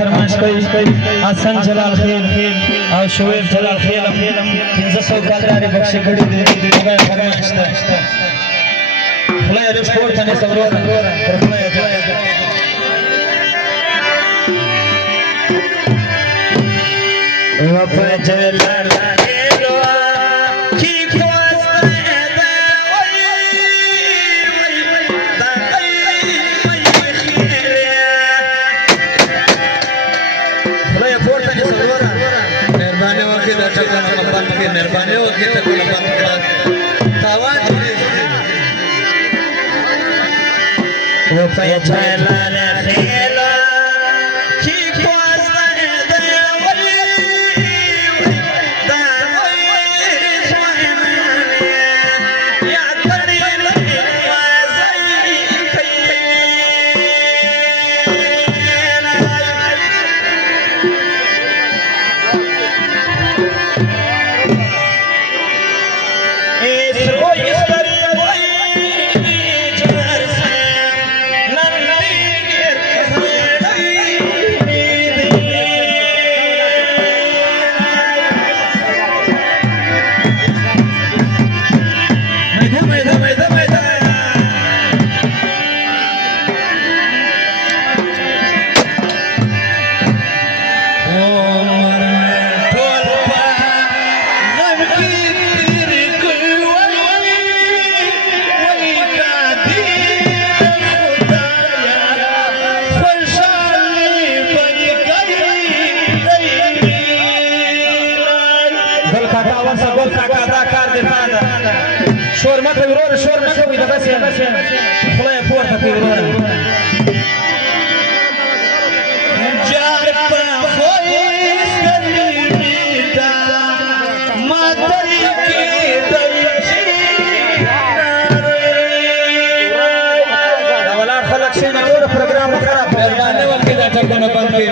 फरमाइश कोई आसन जलाल खेल और शुएब जलाल खेल जिनसे सौकादारी बख्शे बड़ी दे फरमाइश था खुला रिस्पोर्ट था ने सबरोरा खुला वफा जलाल मेहरबानी होगी तो कोई बात करा तावाज वो पहचाना रे खेला की कोस्ता दे वली दा वली सोहने या कड़ी वाज़ई شور ما تقولون شور ما تقولي بس خلاص يفور تقولون جارب خويس كريميدا ما طريقي دلشي ولا خلق شيء نقول برنامج خراب مهرباني والكذا تكون بانكي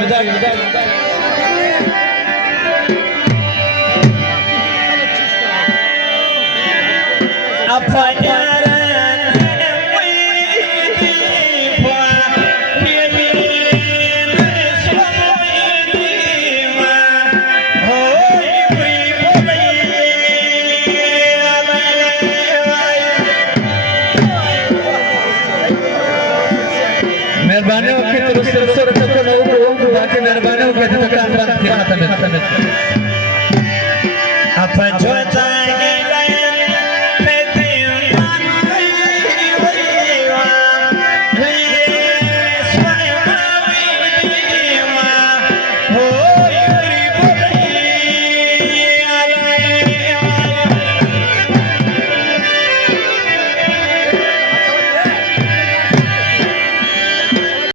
मेहरबानी की तरफ से सरत को लोग बाकी मेहरबानी के तो काम बंद किया था अपन जो